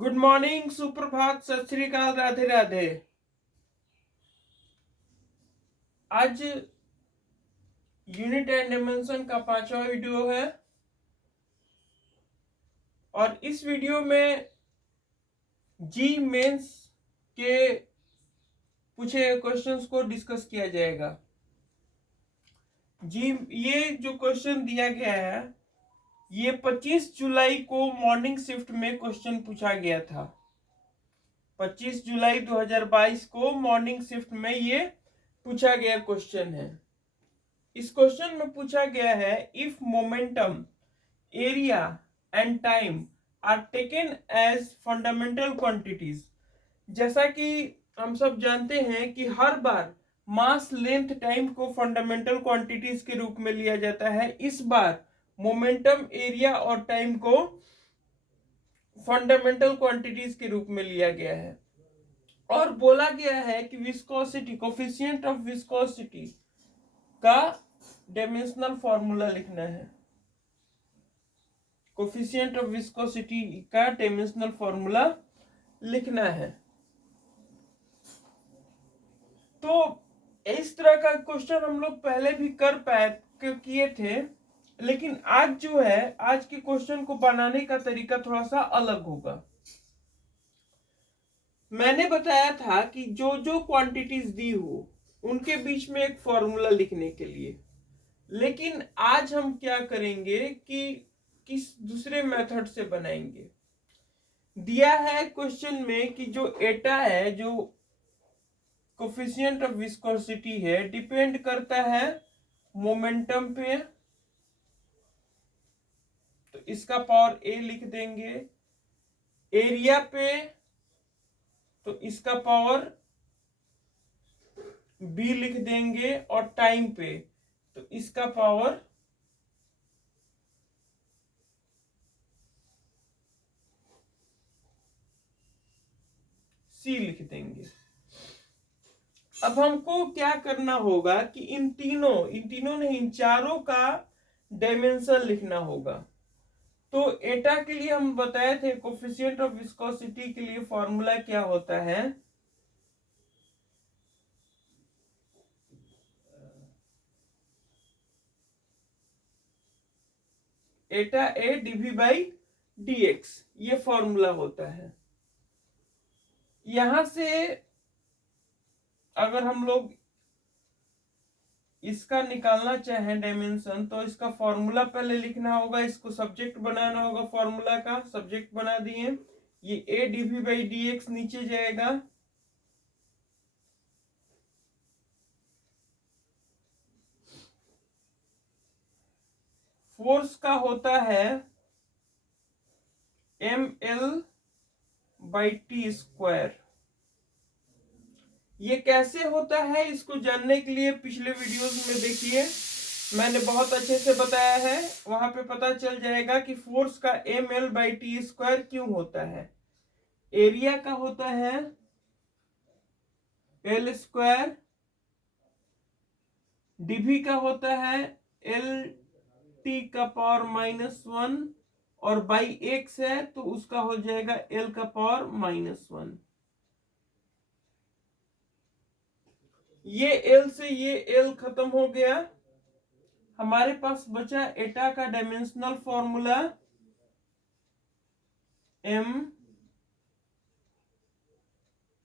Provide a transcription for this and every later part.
Good morning, सुप्रभात, सत श्री अकाल, राधे राधे। आज यूनिट एंड डायमेंशन का 5वां वीडियो है और इस वीडियो में जी मेंस के पूछे क्वेश्चंस को डिस्कस किया जाएगा। जी ये जो क्वेश्चन दिया गया है ये 25 जुलाई को मॉर्निंग शिफ्ट में क्वेश्चन पूछा गया था। 25 जुलाई 2022 को मॉर्निंग शिफ्ट में ये पूछा गया क्वेश्चन है। इस क्वेश्चन में पूछा गया है if momentum, area and time are taken as fundamental quantities. जैसा कि हम सब जानते हैं कि हर बार मास, लेंथ, टाइम को फंडामेंटल क्वांटिटीज के रूप में लिया जाता है। इस बार मोमेंटम, एरिया और टाइम को फंडामेंटल क्वांटिटीज के रूप में लिया गया है और बोला गया है कि विस्कोसिटी, कोफिशिएंट ऑफ विस्कोसिटी का डायमेंशनल फॉर्मूला लिखना है। कोफिशिएंट ऑफ विस्कोसिटी का डायमेंशनल फॉर्मूला लिखना है। तो इस तरह का क्वेश्चन हम लोग पहले भी किए थे, लेकिन आज जो है आज के क्वेश्चन को बनाने का तरीका थोड़ा सा अलग होगा। मैंने बताया था कि जो जो क्वांटिटीज दी हो उनके बीच में एक फॉर्मूला लिखने के लिए, लेकिन आज हम क्या करेंगे कि किस दूसरे मेथड से बनाएंगे। दिया है क्वेश्चन में कि जो एटा है, जो कोफिशिएंट ऑफ विस्कोसिटी है, डिपेंड करता है मोमेंटम पे, तो इसका पावर ए लिख देंगे। एरिया पे तो इसका पावर बी लिख देंगे और टाइम पे तो इसका पावर सी लिख देंगे। अब हमको क्या करना होगा कि इन तीनों नहीं, इन चारों का डायमेंशन लिखना होगा। तो एटा के लिए हम बताए थे कोफिशिएंट ऑफ विस्कोसिटी के लिए फॉर्मूला क्या होता है, एटा ए डीवी बाई डीएक्स, ये फॉर्मूला होता है। यहां से अगर हम लोग इसका निकालना चाहें डायमेंशन, तो इसका फॉर्मूला पहले लिखना होगा, इसको सब्जेक्ट बनाना होगा, फॉर्मूला का सब्जेक्ट बना दिए। ये ए डीवी बाई डीएक्स नीचे जाएगा, फोर्स का होता है M L by T square. ये कैसे होता है इसको जानने के लिए पिछले वीडियोस में देखिए, मैंने बहुत अच्छे से बताया है। वहां पे पता चल जाएगा कि फोर्स का M L by T square क्यों होता है। एरिया का होता है एल स्क्वायर, डीवी का होता है एल टी का पावर -1 और बाई एक्स है तो उसका हो जाएगा एल का पावर -1। ये एल से ये एल खत्म हो गया, हमारे पास बचा एटा का डायमेंशनल फॉर्मूला एम।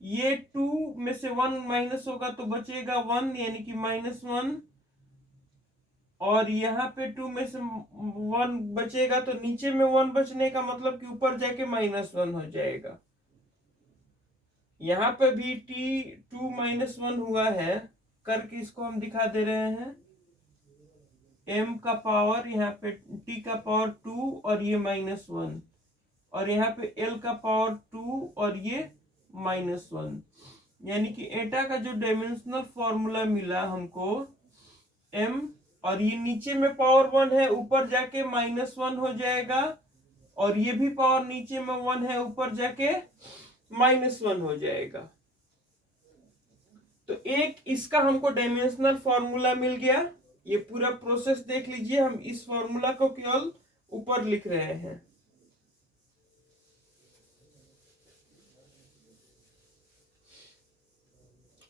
ये 2 में से 1 माइनस होगा तो बचेगा 1, यानी कि -1, और यहाँ पे 2 में से 1 बचेगा तो नीचे में 1 बचने का मतलब कि ऊपर जाके -1 हो जाएगा। यहाँ पे भी t2 -1 हुआ है करके इसको हम दिखा दे रहे हैं। m का पावर यहाँ पे t का पावर 2 और ये -1, और यहाँ पे l का पावर 2 और ये -1, यानी कि एटा का जो डायमेंशनल फॉर्मूला मिला हमको m, और ये नीचे में पावर 1 है, ऊपर जाके -1 हो जाएगा, और ये भी पावर नीचे में 1 है, ऊपर जाके -1 हो जाएगा। तो एक इसका हमको डायमेंशनल फॉर्मूला मिल गया। ये पूरा प्रोसेस देख लीजिए, हम इस फॉर्मूला को केवल ऊपर लिख रहे हैं।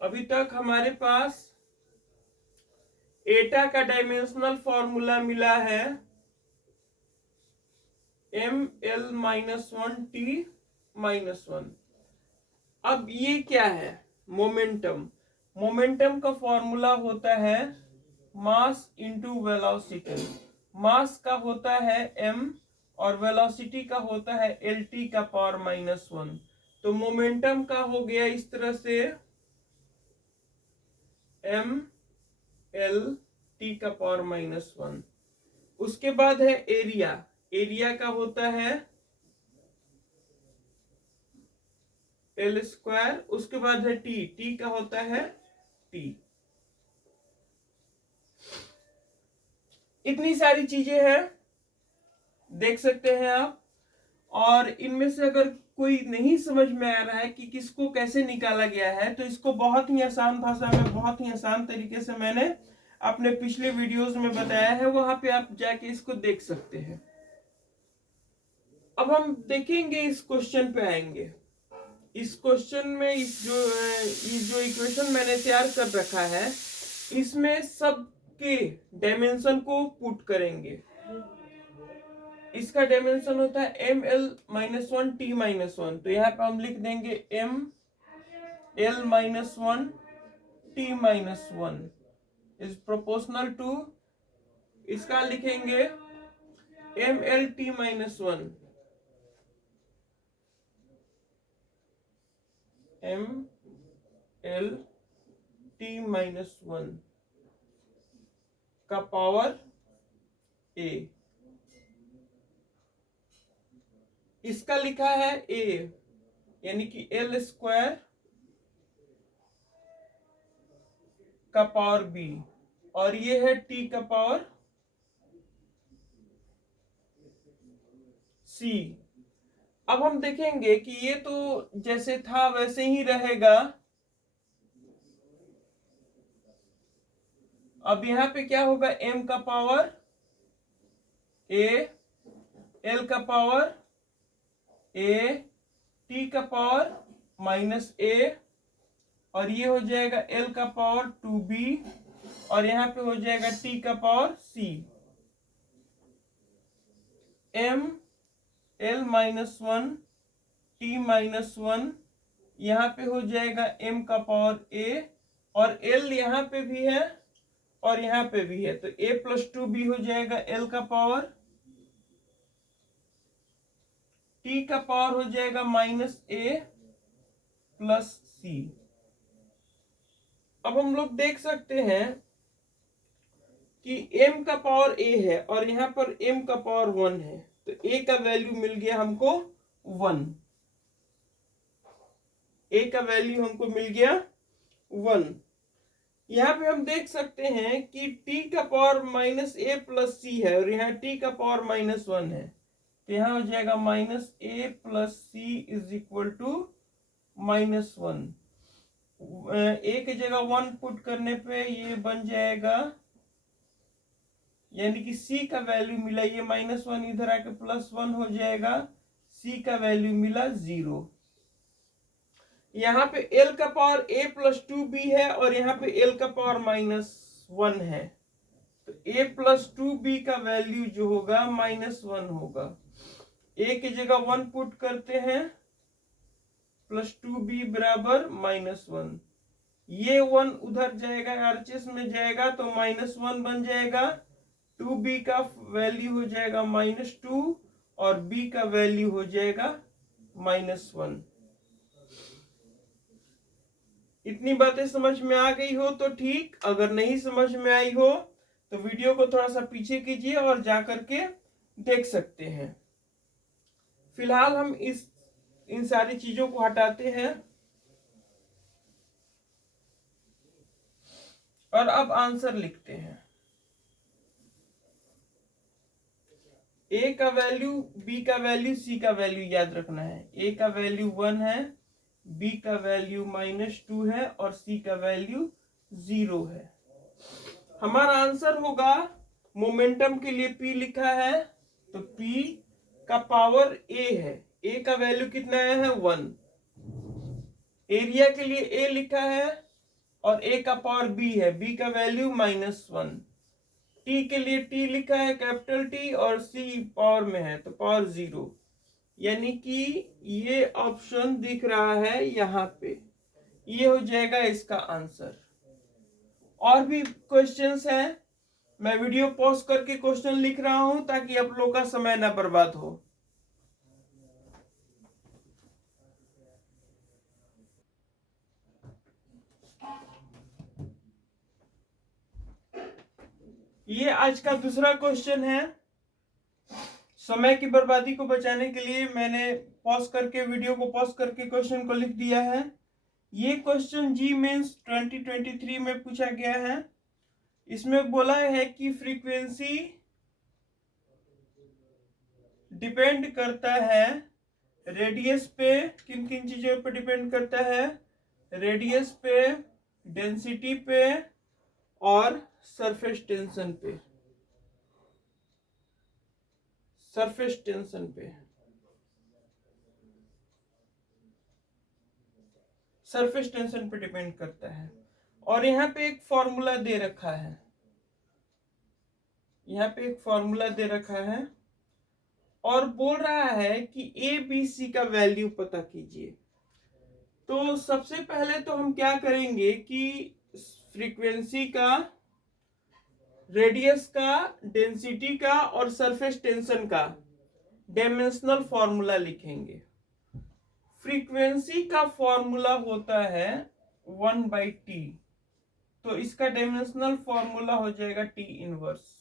अभी तक हमारे पास एटा का डायमेंशनल फॉर्मूला मिला है ml-1t-1। अब ये क्या है? मोमेंटम। मोमेंटम का फॉर्मूला होता है मास इंटू वेलोसिटी। मास का होता है m और वेलोसिटी का होता है lt का पावर -1। तो मोमेंटम का हो गया इस तरह से m l t का पावर -1। उसके बाद है एरिया। एरिया का होता है l स्क्वायर। उसके बाद है t। t का होता है t। इतनी सारी चीजें हैं, देख सकते हैं आप। और इनमें से अगर कोई नहीं समझ में आ रहा है कि किसको कैसे निकाला गया है, तो इसको बहुत ही आसान भाषा में, बहुत ही आसान तरीके से मैंने अपने पिछले वीडियोस में बताया है, वहां पे आप जाके इसको देख सकते हैं। अब हम देखेंगे, इस क्वेश्चन पे आएंगे। इस क्वेश्चन में इस जो इक्वेशन मैंने तैयार कर रखा है, इसमें सबके डायमेंशन को पुट करेंगे। इसका डायमेंशन होता है ml-1t-1। तो यहाँ पे हम लिख देंगे ml-1t-1 इज प्रोपोर्शनल टू, इसका लिखेंगे mlt-1 ml-t-1 का पावर a। इसका लिखा है a, यानी कि l स्क्वायर का पावर b, और ये है t का पावर c। अब हम देखेंगे कि ये तो जैसे था वैसे ही रहेगा। अब यहां पे क्या होगा? m का पावर a, l का पावर a, t का पावर -a, और ये हो जाएगा l का पावर 2b, और यहां पे हो जाएगा t का power c। m l-1 t-1 यहाँ पे हो जाएगा m का पावर a, और l यहाँ पे भी है और यहाँ पे भी है, तो a + 2b हो जाएगा l का पावर, t का पावर हो जाएगा -a + c। अब हम लोग देख सकते हैं कि m का पावर a है और यहाँ पर m का पावर 1 है, तो a का वैल्यू मिल गया हमको 1। a का वैल्यू हमको मिल गया 1। यहाँ पे हम देख सकते हैं कि t का पावर -a + c है और यहाँ t का पावर -1 है, तो यहाँ हो जाएगा -a + c = -1। a की जगह 1 पुट करने पे ये बन जाएगा, यानी कि c का वैल्यू मिला, ये -1 इधर आके +1 हो जाएगा, c का वैल्यू मिला 0। यहाँ पे l का पावर a + 2b है और यहाँ पे l का पावर -1 है, तो a + 2b का वैल्यू जो होगा -1 होगा। a की जगह 1 पुट करते हैं, +2b = -1। ये 1 उधर जाएगा, आरएचएस में जाएगा, तो -1 बन जाएगा। 2b का वैल्यू हो जाएगा -2 और b का वैल्यू हो जाएगा -1। इतनी बातें समझ में आ गई हो तो ठीक, अगर नहीं समझ में आई हो तो वीडियो को थोड़ा सा पीछे कीजिए और जाकर के देख सकते हैं। फिलहाल हम इन सारी चीजों को हटाते हैं और अब आंसर लिखते हैं। a का वैल्यू, b का वैल्यू, c का वैल्यू याद रखना है। a का वैल्यू 1 है, b का वैल्यू -2 है और c का वैल्यू 0 है। हमारा आंसर होगा, मोमेंटम के लिए p लिखा है तो p का पावर a है। a का वैल्यू कितना आया है? 1। एरिया के लिए a लिखा है और a का पावर b है, b का वैल्यू -1। t के लिए t लिखा है कैपिटल T और c पावर में है तो पावर 0, यानी कि ये ऑप्शन दिख रहा है यहाँ पे, ये हो जाएगा इसका आंसर। और भी क्वेश्चंस हैं, मैं वीडियो पॉज करके क्वेश्चन लिख रहा हूं ताकि आप लोग का समय ना बर्बाद हो। ये आज का दूसरा क्वेश्चन है। समय की बर्बादी को बचाने के लिए मैंने पॉज करके वीडियो को पॉज करके क्वेश्चन को लिख दिया है। ये क्वेश्चन जी मेंस 2023 में पूछा गया है। इसमें बोला है कि फ्रीक्वेंसी डिपेंड करता है रेडियस पे, किन किन चीजों पे डिपेंड करता है, रेडियस पे, डेंसिटी पे और सरफेस टेंशन पे। सरफेस टेंशन पे, सरफेस टेंशन पे डिपेंड करता है। और यहाँ पे एक फॉर्मूला दे रखा है, यहाँ पे एक फॉर्मूला दे रखा है और बोल रहा है कि ए बी सी का वैल्यू पता कीजिए। तो सबसे पहले तो हम क्या करेंगे कि फ्रीक्वेंसी का, रेडियस का, डेंसिटी का और सरफेस टेंशन का डायमेंशनल फॉर्मूला लिखेंगे। फ्रीक्वेंसी का फॉर्मूला होता है 1/t, तो इसका डायमेंशनल फॉर्मूला हो जाएगा T इनवर्स।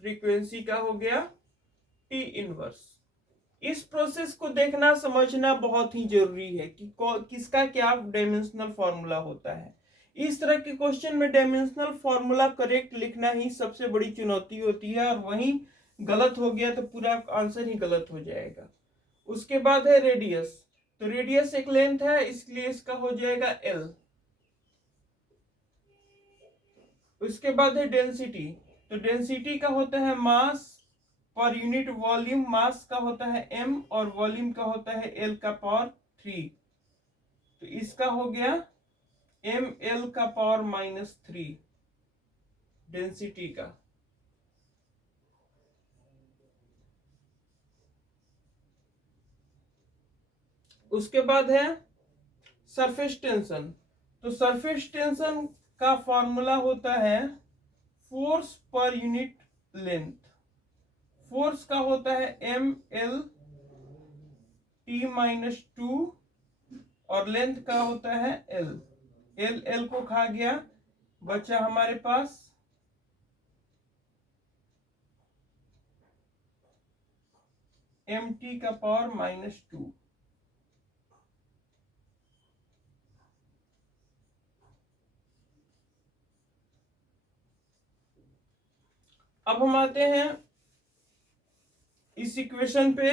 फ्रीक्वेंसी का हो गया T इनवर्स। इस प्रोसेस को देखना समझना बहुत ही जरूरी है कि किसका क्या डायमेंशनल फॉर्मूला होता है। इस तरह के क्वेश्चन में डायमेंशनल फॉर्मूला करेक्ट लिखना ही सबसे बड़ी चुनौती होती है, और वहीं गलत हो गया तो पूरा आंसर ही गलत हो जाएगा। उसके बाद है रेडियस, तो रेडियस एक लेंथ है, इसलिए इसका हो जाएगा L। उसके बाद है डेंसिटी, तो डेंसिटी का होता है मास पर यूनिट वॉल्यूम, मास का होता है m और वॉल्यूम का होता है L का पावर 3, तो इसका हो गया mL का पावर -3 डेंसिटी का। उसके बाद है सरफेस टेंशन, तो सरफेस टेंशन का फॉर्मूला होता है force per unit length. Force का होता है mL T-2 और लेंथ का होता है L। L को खा गया, बचा हमारे पास mt का पावर -2। अब हम आते हैं इस इक्वेशन पे।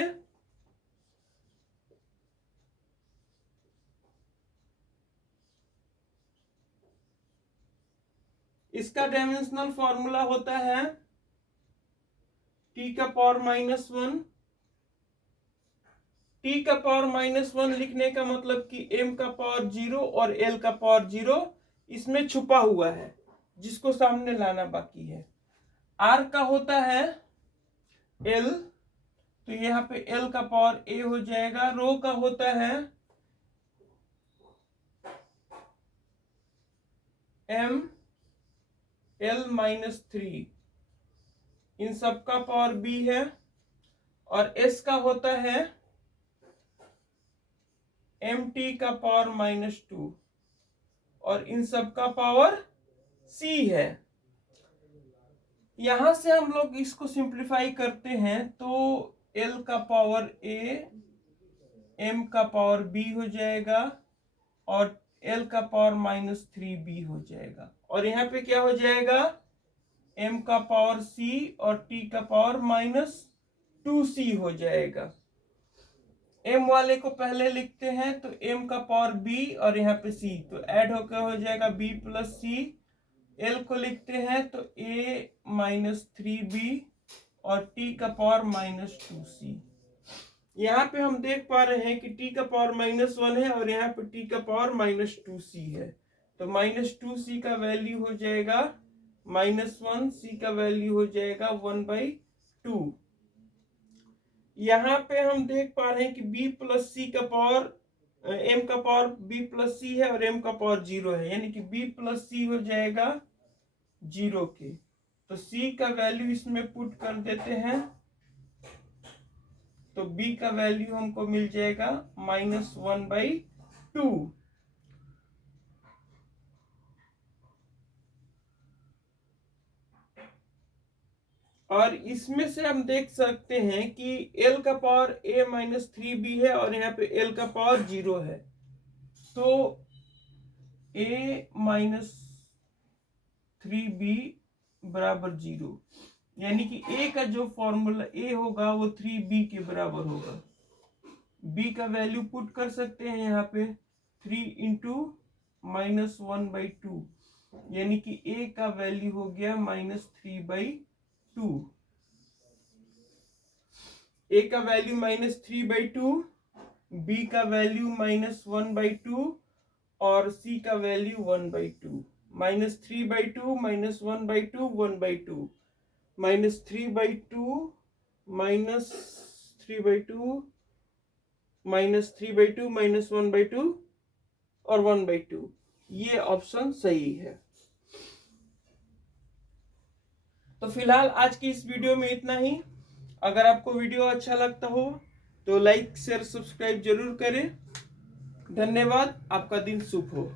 इसका डायमेंशनल फॉर्मूला होता है t का पावर -1। t का पावर -1 लिखने का मतलब कि m का पावर 0 और l का पावर 0 इसमें छुपा हुआ है, जिसको सामने लाना बाकी है। r का होता है l, तो यहाँ पे l का पावर a हो जाएगा। रो का होता है m L-3, इन सब का पावर b है। और s का होता है mt का पावर -2 और इन सब का पावर c है। यहां से हम लोग इसको सिंप्लीफाई करते हैं तो l का पावर a, m का पावर b हो जाएगा और l का पावर -3b हो जाएगा। और यहाँ पे क्या हो जाएगा, m का पावर c और t का पावर -2c हो जाएगा। m वाले को पहले लिखते हैं तो m का पावर b और यहाँ पे c, तो ऐड होकर हो जाएगा b + c। l को लिखते हैं तो a -3b और t का पावर -2c। यहाँ पे हम देख पा रहे हैं कि t का पावर -1 है और यहाँ पे t का पावर -2c है, तो -2c का वैल्यू हो जाएगा -1, c का वैल्यू हो जाएगा 1/2। यहाँ पे हम देख पा रहे हैं कि b प्लस c का पावर m का पावर b प्लस c है और m का पावर 0 है, यानी कि b प्लस c हो जाएगा 0 के। तो c का वैल्यू इसमें पुट कर देते हैं, तो b का वैल्यू हमको मिल जाएगा -1/2। और इसमें से हम देख सकते हैं कि l का पावर a-3b है और यहाँ पे l का पावर 0 है, तो a-3b बराबर 0, यानी कि a का जो फॉर्मूला a होगा वो 3b के बराबर होगा। b का वैल्यू पुट कर सकते हैं यहाँ पे 3 इंटू -1/2, यानी कि a का वैल्यू हो गया -3/2। a का वैल्यू -3/2, b का वैल्यू -1/2 और c का वैल्यू 1/2। -3/2 -1/2 1/2, -3/2 -3/2 -3/2 -1/2 और 1/2, ये ऑप्शन सही है। तो फिलहाल आज की इस वीडियो में इतना ही। अगर आपको वीडियो अच्छा लगता हो तो लाइक शेयर सब्सक्राइब जरूर करें। धन्यवाद। आपका दिन शुभ हो।